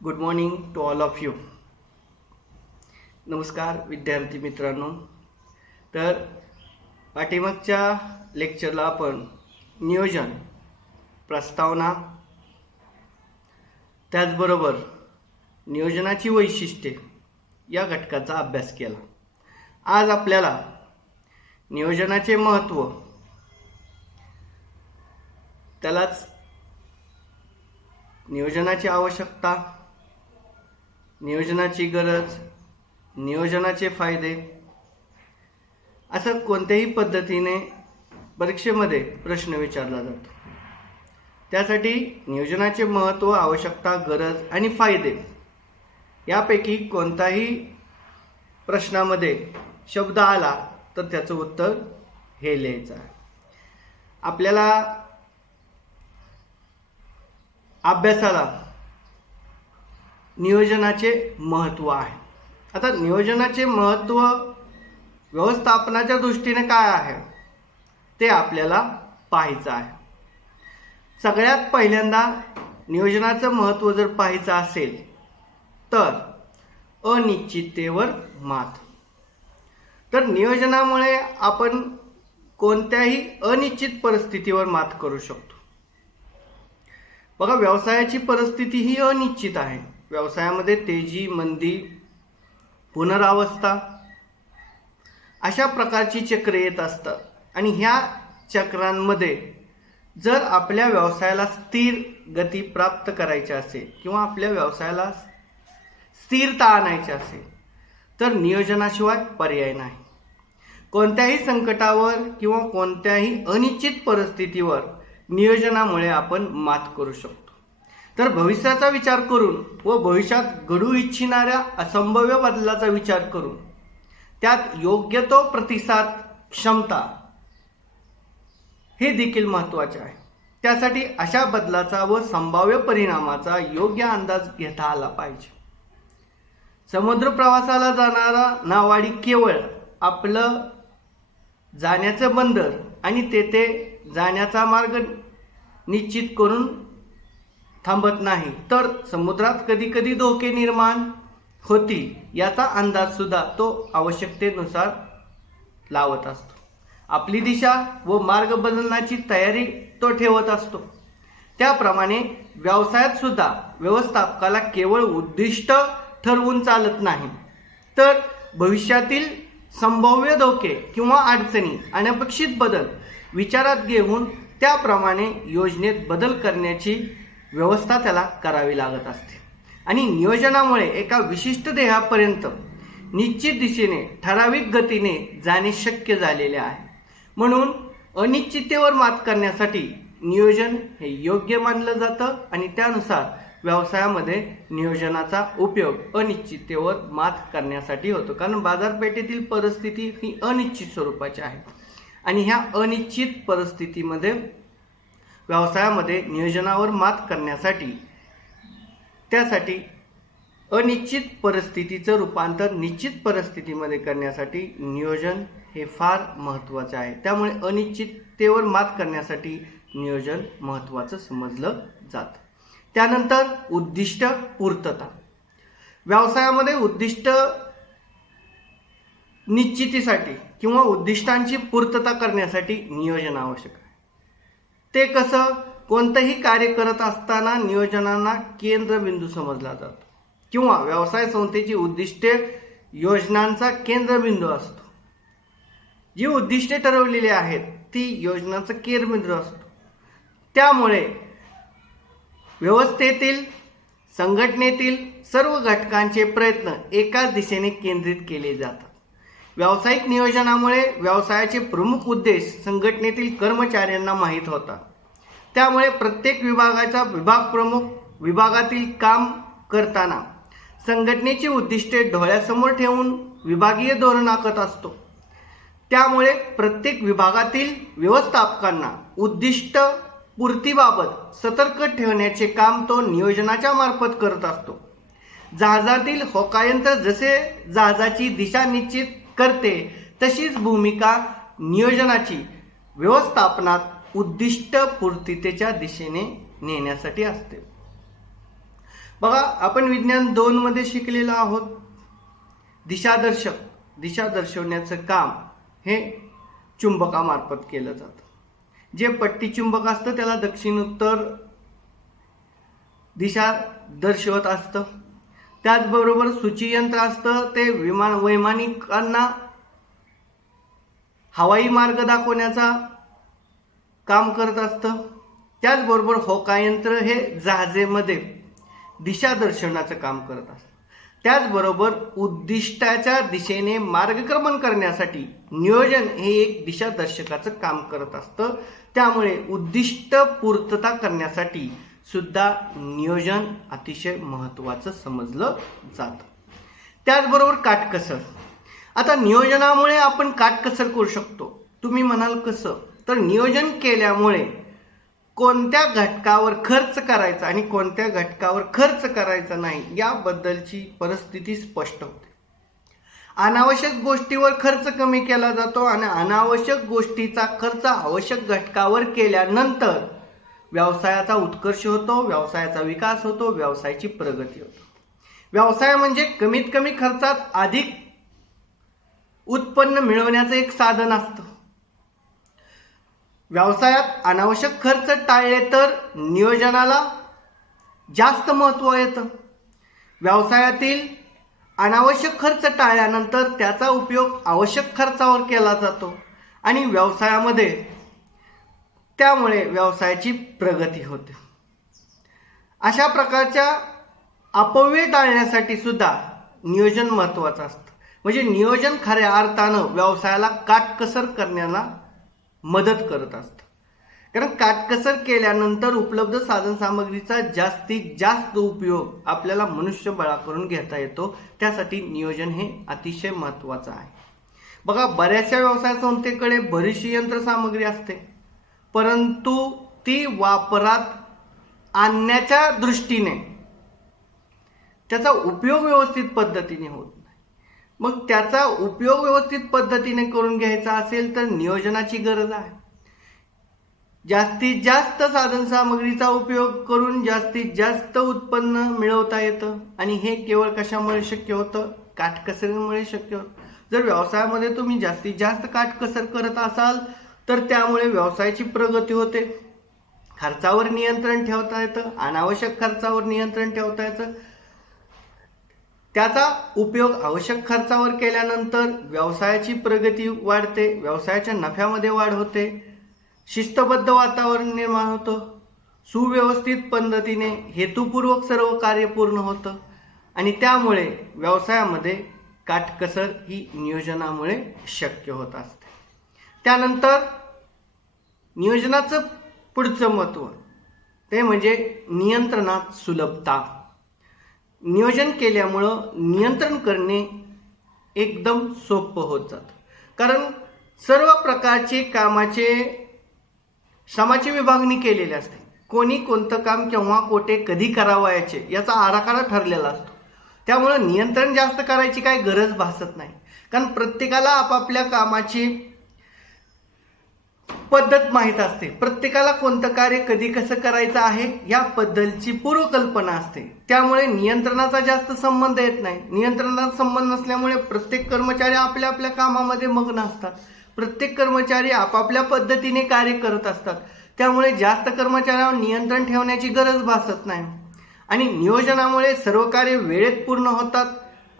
Good morning to all of you. नमस्कार विद्यार्थी मित्रांनो. तर पाठीमागच्या लेक्चरला आपण नियोजन, प्रस्तावना, त्याचबरोबर नियोजनाची वैशिष्ट्ये या घटकाचा अभ्यास केला. आज आपल्याला नियोजनाचे महत्त्व, त्यालाच नियोजनाची आवश्यकता, नियोजनाची गरज, नियोजनाचे फायदे, असं कोणत्याही पद्धतीने परीक्षेमध्ये प्रश्न विचारला जातो. त्यासाठी नियोजनाचे महत्त्व, आवश्यकता, गरज आणि फायदे यापैकी कोणताही प्रश्नामध्ये शब्द आला तर त्याचं उत्तर हे लिहायचं आहे. आपल्याला अभ्यासाला नियोजनाचे महत्त्व आहे. आता नियोजनाचे महत्त्व व्यवस्थापनाच्या दृष्टीने काय आहे ते आपल्याला पाहायचं आहे. सगळ्यात पहिल्यांदा नियोजनाचं महत्त्व जर पाहायचं असेल तर अनिश्चिततेवर मात. तर नियोजनामुळे आपण कोणत्याही अनिश्चित परिस्थितीवर मात करू शकतो. बघा, व्यवसायाची परिस्थिती ही अनिश्चित आहे. व्यवसायामध्ये तेजी, मंदी, पुनरावस्था अशा प्रकारची चक्रे येत असतात आणि ह्या चक्रांमध्ये जर आपल्या व्यवसायाला स्थिर गती प्राप्त करायची असेल किंवा आपल्या व्यवसायाला स्थिरता आणायची असेल तर नियोजनाशिवाय पर्याय नाही. कोणत्याही संकटावर किंवा कोणत्याही अनिश्चित परिस्थितीवर नियोजनामुळे आपण मात करू शकतो. तर भविष्याचा विचार करून व भविष्यात घडू इच्छिणाऱ्या असंभाव्य बदलाचा विचार करून त्यात योग्य तो प्रतिसाद क्षमता हे देखील महत्त्वाचे आहे. त्यासाठी अशा बदलाचा व संभाव्य परिणामाचा योग्य अंदाज घेता आला पाहिजे. समुद्र प्रवासाला जाणारा नावाडी केवळ आपलं जाण्याचं बंदर आणि तेथे जाण्याचा मार्ग निश्चित करून थांबत नाही, तर समुद्रात कधी कधी धोके निर्माण होतील याचा अंदाज सुद्धा तो आवश्यकतेनुसार लावत असतो. आपली दिशा व मार्ग बदलण्याची तयारी तो ठेवत असतो. त्याप्रमाणे व्यवसायात सुद्धा व्यवस्थापकाला केवळ उद्दिष्ट ठरवून चालत नाही, तर भविष्यातील संभाव्य धोके किंवा अडचणी, अनपेक्षित बदल विचारात घेऊन त्याप्रमाणे योजनेत बदल करण्याची व्यवस्था त्याला करावी लागत असते. आणि नियोजनामुळे एका विशिष्ट ध्येयापर्यंत निश्चित दिशेने ठराविक गतीने जाणे शक्य झालेले आहे. म्हणून अनिश्चिततेवर मात करण्यासाठी नियोजन हे योग्य मानलं जातं आणि त्यानुसार व्यवसायामध्ये नियोजनाचा उपयोग अनिश्चिततेवर मात करण्यासाठी होतो. कारण बाजारपेठेतील परिस्थिती ही अनिश्चित स्वरूपाची आहे आणि ह्या अनिश्चित परिस्थितीमध्ये व्यवसायामध्ये नियोजनावर मात करण्यासाठी त्यासाठी अनिश्चित परिस्थितीचं रूपांतर निश्चित परिस्थितीमध्ये करण्यासाठी नियोजन हे फार महत्त्वाचे आहे. त्यामुळे अनिश्चिततेवर मात करण्यासाठी नियोजन महत्त्वाचं समजलं जातं. त्यानंतर उद्दिष्ट पूर्तता. व्यवसायामध्ये उद्दिष्ट निश्चितीसाठी किंवा उद्दिष्टांची पूर्तता करण्यासाठी नियोजन आवश्यक आहे. ते कसं? कोणतंही कार्य करत असताना नियोजनांना केंद्रबिंदू समजला जातो किंवा व्यवसाय संस्थेची उद्दिष्टे योजनांचा केंद्रबिंदू असतो. जी उद्दिष्टे ठरवलेली आहेत ती योजनांचा केंद्रबिंदू असतो. त्यामुळे व्यवस्थेतील, संघटनेतील सर्व घटकांचे प्रयत्न एकाच दिशेने केंद्रित केले जातात. व्यावसायिक नियोजनामुळे व्यवसायाचे प्रमुख उद्देश संघटनेतील कर्मचाऱ्यांना माहीत होतात. त्यामुळे प्रत्येक विभागाचा विभाग प्रमुख विभागातील काम करताना संघटनेची उद्दिष्टे डोळ्यासमोर ठेवून विभागीय धोरण आखत असतो. त्यामुळे प्रत्येक विभागातील व्यवस्थापकांना उद्दिष्ट पूर्तीबाबत सतर्क ठेवण्याचे काम तो नियोजनाच्या मार्फत करत असतो. जहाजातील होकायंत्र जसे जहाजाची दिशा निश्चित करते तशीच भूमिका नियोजनाची व्यवस्थापनात उद्दिष्ट पूर्तीतेच्या दिशेने नेण्यासाठी असते. बघा, आपण विज्ञान 2 मध्ये शिकलेलो आहोत. दिशा दर्शवण्याचं काम हे चुंबकामार्फत केलं जातं. जे पट्टी चुंबक असतं त्याला दक्षिण उत्तर दिशा दर्शवत असतं. त्याचबरोबर सूचीयंत्र असतं ते वैमानिकांना हवाई मार्ग दाखवण्याचा काम करत असतं. त्याचबरोबर होकायंत्र हे जहाजेमध्ये दिशा दर्शवण्याचं काम करत असतं. त्याचबरोबर उद्दिष्टाच्या दिशेने मार्गक्रमण करण्यासाठी नियोजन हे एक दिशादर्शकाचं काम करत असतं. त्यामुळे उद्दिष्ट पूर्तता करण्यासाठी सुद्धा नियोजन अतिशय महत्त्वाचं समजलं जातं. त्याचबरोबर काटकसर. आता नियोजनामुळे आपण काटकसर करू शकतो. तुम्ही म्हणाल कसं? तर नियोजन केल्यामुळे कोणत्या घटकावर खर्च करायचा आणि कोणत्या घटकावर खर्च करायचा नाही याबद्दलची परिस्थिती स्पष्ट होते. अनावश्यक गोष्टीवर खर्च कमी केला जातो आणि अनावश्यक गोष्टीचा खर्च आवश्यक घटकावर केल्यानंतर व्यवसायाचा उत्कर्ष होतो, व्यवसायाचा विकास होतो, व्यवसायाची प्रगती होते. व्यवसाय म्हणजे कमीत कमी खर्चात अधिक उत्पन्न मिळवण्याचं एक साधन असतं. व्यवसायात अनावश्यक खर्च टाळले तर नियोजनाला जास्त महत्त्व येतं. व्यवसायातील अनावश्यक खर्च टाळल्यानंतर त्याचा उपयोग आवश्यक खर्चावर केला जातो आणि व्यवसायामध्ये त्यामुळे व्यवसायाची प्रगती होते. अशा प्रकारच्या अपव्यय टाळण्यासाठी सुद्धा नियोजन महत्त्वाचं असतं. म्हणजे नियोजन खऱ्या अर्थानं व्यवसायाला काटकसर करण्याला मदत करत असतं. कारण काटकसर केल्यानंतर उपलब्ध साधनसामग्रीचा जास्तीत जास्त उपयोग आपल्याला मनुष्यबळाकडून घेता येतो. त्यासाठी नियोजन हे अतिशय महत्त्वाचं आहे. बघा, बऱ्याचशा व्यवसाय संस्थेकडे बरीचशी यंत्रसामग्री असते, परंतु ती वापरात आणण्याच्या दृष्टीने त्याचा उपयोग व्यवस्थित पद्धतीने होत नाही. मग त्याचा उपयोग व्यवस्थित पद्धतीने करून घ्यायचा असेल तर नियोजनाची गरज आहे. जास्तीत जास्त साधनसामग्रीचा उपयोग करून जास्तीत जास्त उत्पन्न मिळवता येतं आणि हे केवळ कशामुळे शक्य होतं? काटकसरीमुळे शक्य होतं. जर व्यवसायामध्ये तुम्ही जास्तीत जास्त काटकसर करत असाल तर त्यामुळे व्यवसायाची प्रगती होते, खर्चावर नियंत्रण ठेवता येतं, अनावश्यक खर्चावर नियंत्रण ठेवता येतं. त्याचा उपयोग आवश्यक खर्चावर केल्यानंतर व्यवसायाची प्रगती वाढते, व्यवसायाच्या नफ्यामध्ये वाढ होते, शिस्तबद्ध वातावरण निर्माण होतं, सुव्यवस्थित पद्धतीने हेतुपूर्वक सर्व कार्य पूर्ण होतं आणि त्यामुळे व्यवसायामध्ये काटकसर ही नियोजनामुळे शक्य होत असते. त्यानंतर नियोजनाचं पुढचं महत्त्व ते म्हणजे नियंत्रणात सुलभता. नियोजन केल्यामुळं नियंत्रण करणे एकदम सोपं होत जातं. कारण सर्व प्रकारचे कामाचे श्रमाची विभागणी केलेली असते. कोणी कोणतं काम केव्हा कोठे कधी करावयाचे याचा आराखडा ठरलेला असतो. त्यामुळं नियंत्रण जास्त करायची काही गरज भासत नाही. कारण प्रत्येकाला आपापल्या कामाची पद्धत माहीत असते. प्रत्येकाला कोणतं कार्य कधी कसं करायचं आहे याबद्दलची पूर्वकल्पना असते. त्यामुळे नियंत्रणाचा जास्त संबंध येत नाही. नियंत्रणाचा संबंध नसल्यामुळे प्रत्येक कर्मचारी आपल्या आपल्या कामामध्ये मग्न असतात. प्रत्येक कर्मचारी आपापल्या पद्धतीने कार्य करत असतात. त्यामुळे जास्त कर्मचाऱ्यांवर नियंत्रण ठेवण्याची गरज भासत नाही आणि नियोजनामुळे सर्व कार्य वेळेत पूर्ण होतात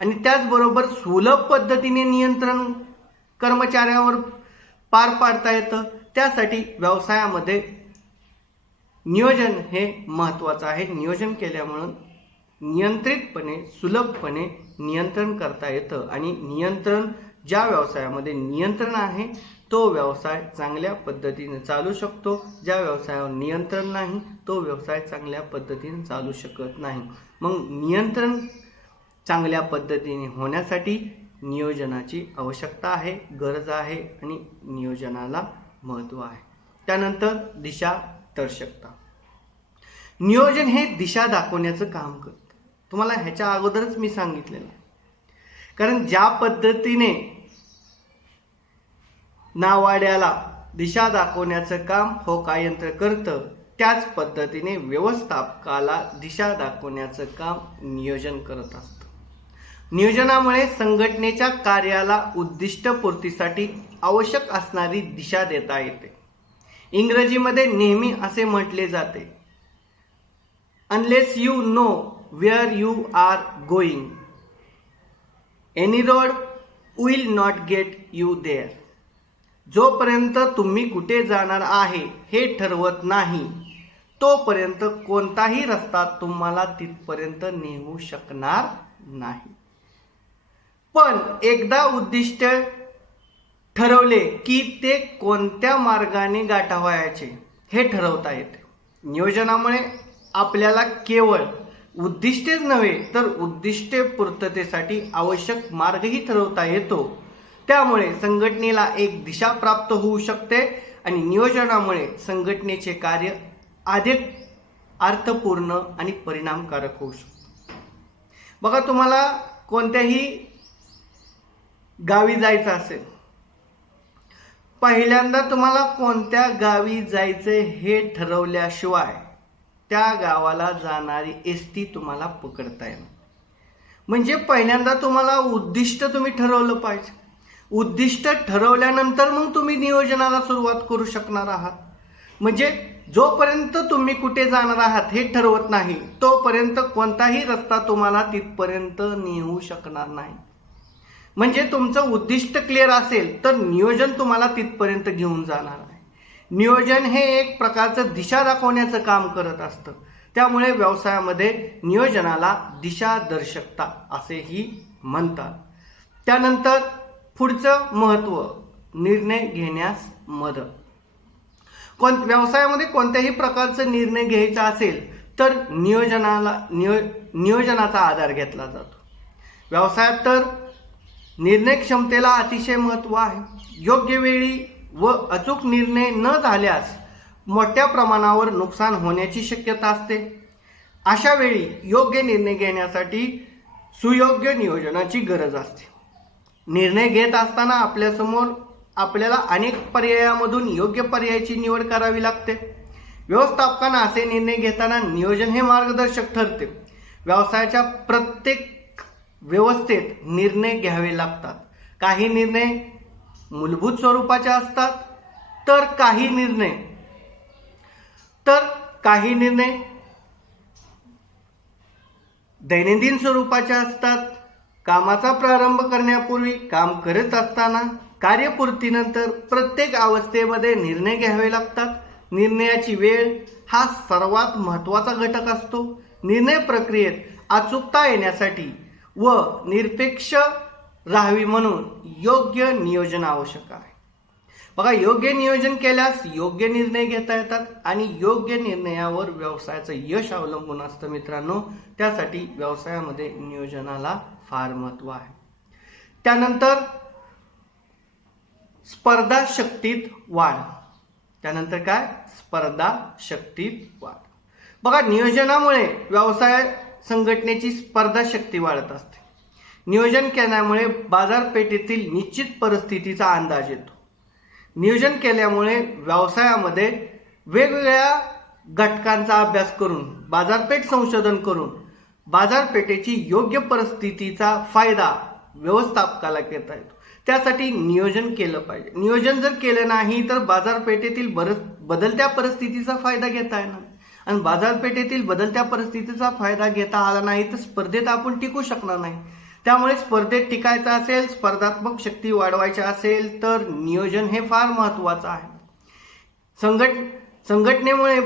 आणि त्याचबरोबर सुलभ पद्धतीने नियंत्रण कर्मचाऱ्यांवर पार पाडता येतं. त्यासाठी व्यवसायामध्ये नियोजन हे महत्त्वाचं आहे. नियोजन केल्यामुळं नियंत्रितपणे सुलभपणे नियंत्रण करता येतं आणि नियंत्रण ज्या व्यवसायामध्ये नियंत्रण आहे तो व्यवसाय चांगल्या पद्धतीने चालू शकतो. ज्या व्यवसायावर नियंत्रण नाही तो व्यवसाय चांगल्या पद्धतीने चालू शकत नाही. मग नियंत्रण चांगल्या पद्धतीने होण्यासाठी नियोजनाची आवश्यकता आहे, गरज आहे आणि नियोजनाला महत्त्व आहे. त्यानंतर दिशादर्शकता. नियोजन हे दिशा दाखवण्याचं काम करतं. तुम्हाला ह्याच्या अगोदरच मी सांगितलेलं आहे. कारण ज्या पद्धतीने नावाड्याला दिशा दाखवण्याचं काम होकायंत्र करतं त्याच पद्धतीने व्यवस्थापकाला दिशा दाखवण्याचं काम नियोजन करत असतं. नियोजनामुळे संघटनेच्या कार्याला उद्दिष्टपूर्तीसाठी आवश्यक असणारी दिशा देता येते. इंग्रजीमध्ये नेहमी असे म्हटले जाते, unless you know where you are going, any road will not get you there. जोपर्यंत तुम्ही कुठे जाणार आहे हे ठरवत नाही, तोपर्यंत कोणताही रस्ता तुम्हाला तिथपर्यंत नेऊ शकणार नाही. पण एकदा उद्दिष्ट ठरवले की ते कोणत्या मार्गाने गाठावयाचे हे ठरवता येते. नियोजनामुळे आपल्याला केवळ उद्दिष्टेच नव्हे तर उद्दिष्टे पूर्ततेसाठी आवश्यक मार्गही ठरवता येतो. त्यामुळे संघटनेला एक दिशा प्राप्त होऊ शकते आणि नियोजनामुळे संघटनेचे कार्य अधिक अर्थपूर्ण आणि परिणामकारक होऊ शकते. बघा, तुम्हाला कोणत्याही गावी जायचं असेल, पहिल्यांदा तुम्हाला कोणत्या गावी जायचे हे ठरवल्याशिवाय त्या गावाला जाणारी एसटी तुम्हाला पकडता येणार. म्हणजे पहिल्यांदा तुम्हाला उद्दिष्ट तुम्ही ठरवलं पाहिजे. उद्दिष्ट ठरवल्यानंतर मग तुम्ही नियोजनाला सुरुवात करू शकणार आहात. म्हणजे जोपर्यंत तुम्ही कुठे जाणार आहात हे ठरवत नाही, तोपर्यंत कोणताही रस्ता तुम्हाला तिथपर्यंत नेऊ शकणार नाही. म्हणजे तुमचं उद्दिष्ट क्लिअर असेल तर नियोजन तुम्हाला तिथपर्यंत घेऊन जाणार आहे. नियोजन हे एक प्रकारचं दिशा दाखवण्याचं काम करत असतं. त्यामुळे व्यवसायामध्ये नियोजनाला दिशादर्शकता असेही म्हणतात. त्यानंतर पुढचं महत्त्व, निर्णय घेण्यास मदत. व्यवसायामध्ये कोणत्याही प्रकारचा निर्णय घ्यायचा असेल तर नियोजनाचा आधार घेतला जातो. व्यवसायात तर निर्णय क्षमतेला अतिशय महत्त्व आहे. योग्य वेळी व अचूक निर्णय न झाल्यास मोठ्या प्रमाणावर नुकसान होण्याची शक्यता असते. अशा वेळी योग्य निर्णय घेण्यासाठी सुयोग्य नियोजनाची गरज असते. निर्णय घेत असताना आपल्याला अनेक पर्यायामधून योग्य पर्यायाची निवड करावी लागते. व्यवस्थापकांना असे निर्णय घेताना नियोजन हे मार्गदर्शक ठरते. व्यवसायाच्या प्रत्येक व्यवस्थेत निर्णय घ्यावे लागतात. काही निर्णय मूलभूत स्वरूपाचे असतात तर काही निर्णय दैनंदिन स्वरूपाचे असतात. कामाचा प्रारंभ करण्यापूर्वी, काम करत असताना, कार्यपूर्तीनंतर प्रत्येक अवस्थेमध्ये निर्णय घ्यावे लागतात. निर्णयाची वेळ हा सर्वात महत्त्वाचा घटक असतो. निर्णय प्रक्रियेत अचूकता येण्यासाठी व निरपेक्ष राहावी म्हणून योग्य नियोजन आवश्यक आहे. बघा, योग्य नियोजन केल्यास योग्य निर्णय घेता येतात आणि योग्य निर्णयावर व्यवसायाचं यश अवलंबून असतं. मित्रांनो, त्यासाठी व्यवसायामध्ये नियोजनाला फार महत्त्व आहे. त्यानंतर स्पर्धा शक्तीत वाढ. बघा, नियोजनामुळे व्यवसाय संघटनेची स्पर्धा शक्ती वाढत असते. नियोजन केल्यामुळे बाजारपेठेतील निश्चित परिस्थितीचा अंदाज येतो. नियोजन केल्यामुळे व्यवसायामध्ये वेगवेगळ्या घटकांचा अभ्यास करून, बाजारपेठ संशोधन करून बाजारपेठेची योग्य परिस्थितीचा फायदा व्यवस्थापकाला घेता येतो. त्यासाठी नियोजन केलं पाहिजे. नियोजन जर केलं नाही तर बाजारपेठेतील बदलत्या परिस्थितीचा फायदा घेता येणार आणि बाजारपेठेतील बदलत्या परिस्थितीचा फायदा घेता आला नाही तर स्पर्धेत आपण टिकू शकणार नाही. त्यामुळे स्पर्धेत टिकायचं असेल, स्पर्धात्मक शक्ती वाढवायची असेल तर नियोजन हे फार महत्त्वाचं आहे. संघटनेमुळे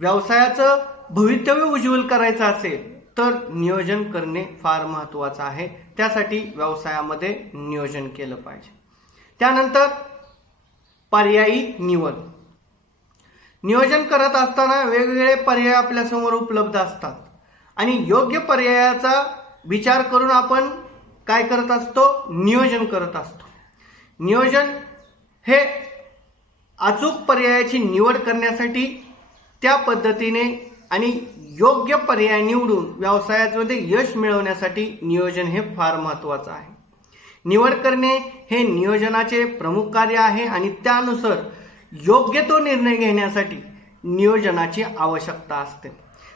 व्यवसायाचं भवितव्य उज्ज्वल करायचं असेल तर नियोजन करणे फार महत्त्वाचं आहे. त्यासाठी व्यवसायामध्ये नियोजन केलं पाहिजे. त्यानंतर पर्यायी निवड. नियोजन करत असताना वेगवेगळे पर्याय आपल्यासमोर उपलब्ध असतात आणि योग्य पर्यायाचा विचार करून आपण काय करत असतो? नियोजन करत असतो. नियोजन हे अचूक पर्यायाची निवड करण्यासाठी, त्या पद्धतीने आणि योग्य पर्याय निवडून व्यवसायामध्ये यश मिळवण्यासाठी नियोजन हे फार महत्त्वाचं आहे. निवड करणे हे नियोजनाचे प्रमुख कार्य आहे आणि त्यानुसार योग्य तो निर्णय घेण्यासाठी नियोजनाची आवश्यकता असते.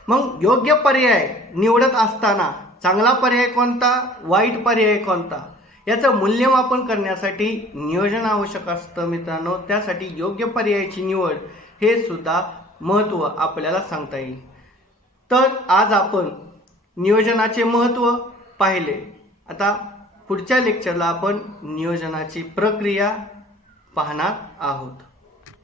मग योग्य पर्याय निवडत असताना चांगला पर्याय कोणता, वाईट पर्याय कोणता याचं मूल्यमापन करण्यासाठी नियोजन आवश्यक असतं मित्रांनो. त्यासाठी योग्य पर्यायाची निवड हे सुद्धा महत्त्व आपल्याला सांगता येईल. तर आज आपण नियोजनाचे महत्त्व पाहिले. आता पुढच्या लेक्चरला आपण नियोजनाची प्रक्रिया पाहणार आहोत.